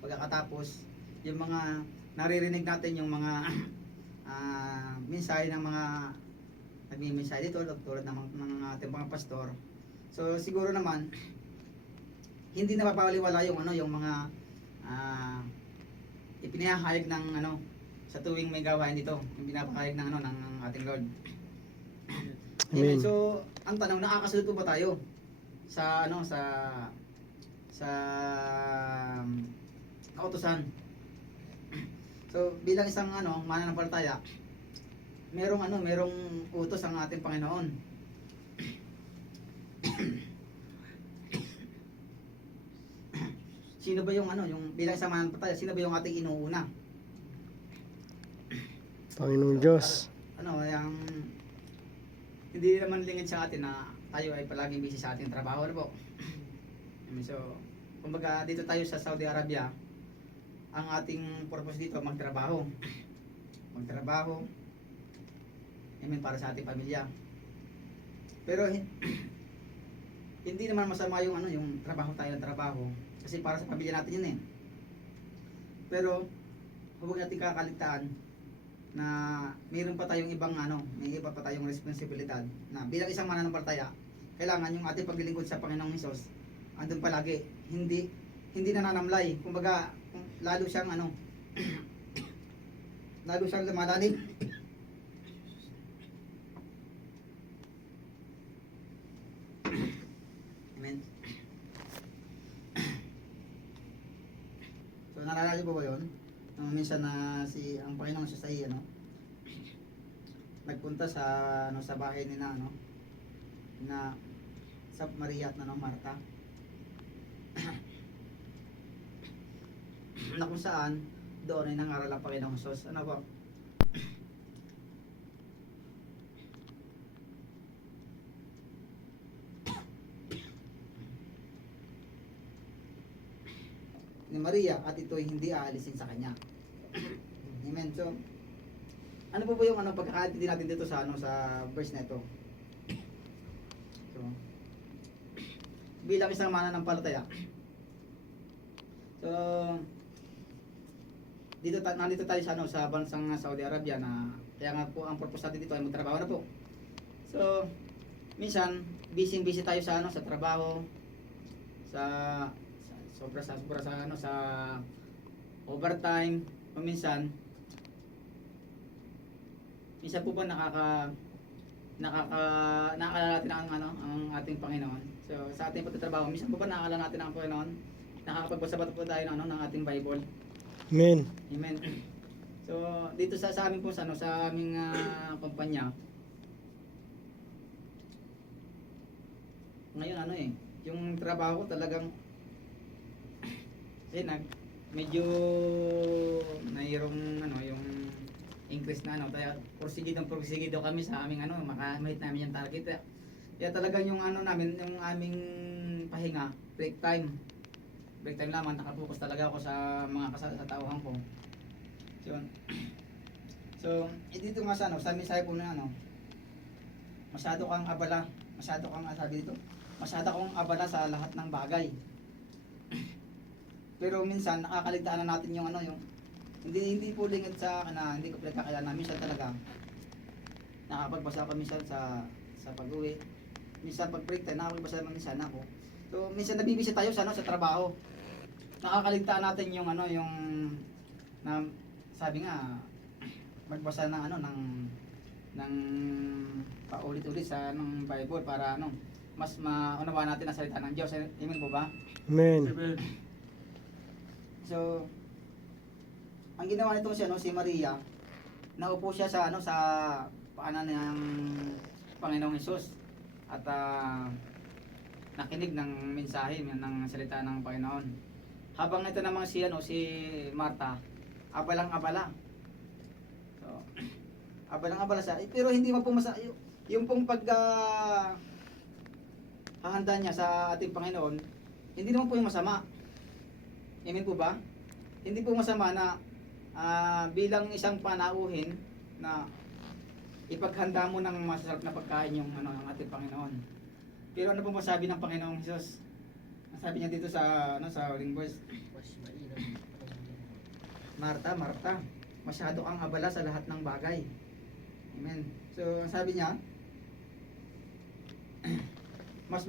pagkatapos yung mga naririnig natin yung mga mensahe ng mga nagmi-mensahe dito tulad ng ating mga pastor. So siguro naman hindi na mapapaliwala yung ano yung mga ipinahayag ng ano sa tuwing may gawain dito, yung pinapahayag ng ano ng ating Lord. Amen. So ang tanong, nakakasunod po ba tayo sa ano sa kautusan? So bilang isang ano mananampalataya, merong utos ang ating Panginoon. Sino ba yung ano, yung bilang isang mananampalataya, sino ba yung ating inuuna? Panginoong Diyos. Ano, yung hindi naman lingid sa atin na tayo ay palaging busy sa ating trabaho, ano po? So, kumbaga dito tayo sa Saudi Arabia, ang ating purpose dito magtrabaho. Magtrabaho. Amen, para sa ating pamilya. Pero hindi naman masama yung ano, yung trabaho tayo ng trabaho kasi para sa pamilya natin yun eh. Pero huwag natin kakaligtaan na mayroon pa tayong ibang ano, may iba pa tayong responsibilidad na bilang isang mananampalataya, kailangan yung ating paglilingkod sa Panginoong Hesus andun palagi, hindi nananamlay. Kumbaga, lalo siyang ano, lalo siyang lumalalim. Amen. So naalala niyo po ba yun? Minsan na ang Panginoong siya sa ano, nagpunta sa ano sa bahay ni na ano na sa Maria at Marta. Na kung saan doon ay nangaral ang Panginoong Hesus. Ano po? Ni Maria at ito ay hindi aalisin sa kanya. Amen. So ano po yung ano pagkakaintindi natin dito sa ano sa verse na ito? So bilang isang mananampalataya. So nandito tayo sa ano sa bansang Saudi Arabia na kaya nga po ang purpose natin dito ay magtrabaho na po. So minsan busy tayo sa ano sa trabaho, sa sobra sa ano sa overtime, o minsan po ba nakakaalala natin ang ano ang ating Panginoon. So sa ating pagtatrabaho, minsan po ba nakakaalala natin ang Panginoon? Nakakapagbasa ba po tayo ng ano ng ating Bible? Amen. Amen. So dito sa amin po sa ano sa aming kumpanya. Ngayon ano yung trabaho ko talagang medyo mayroong ano yung increase na ano kaya porsigido kami sa aming ano makamit namin yung target. Kaya talagang yung ano namin yung aming pahinga, break time lamang, nakapokus talaga ako sa mga sa tauhan ko. So dito nga sa ano sa mensahe po na ano masyado kang abala sa lahat ng bagay. Pero minsan nakakaligtaan na natin yung ano yung hindi po lingid sa akin na hindi ko pinagkakayanan. Minsan talaga nakapagbasa ako minsan sa pag-uwi. Minsan pag break time nakapagbasa naman minsan ako. So minsan nabibisi tayo sa ano sa trabaho. Nakakaligtaan natin yung ano yung na sabi nga magbasa ng ano ng paulit-ulit sa ng Bible para ano mas maunawaan natin ang salita ng Diyos. Amen po ba? Amen. So, ang ginawa nito si Maria, naupo siya sa ano sa paanan ng Panginoong Hesus at nakinig ng mensahe ng salita ng Panginoon. Habang ito namang si Marta, abalang-abala. So, abalang-abala siya, pero hindi mo pumasa yung pong hahanda niya sa ating Panginoon, hindi naman po yung masama. Amen po ba? Hindi po masama na bilang isang panauhin na ipaghanda mo ng masarap na pagkain yung ano ng ating Panginoon. Pero ano po masabi ng Panginoong Hesus? Sabi niya dito sa ano sa huling verse, Marta, Marta, masyado kang abala sa lahat ng bagay. Amen. So, ang sabi niya, mas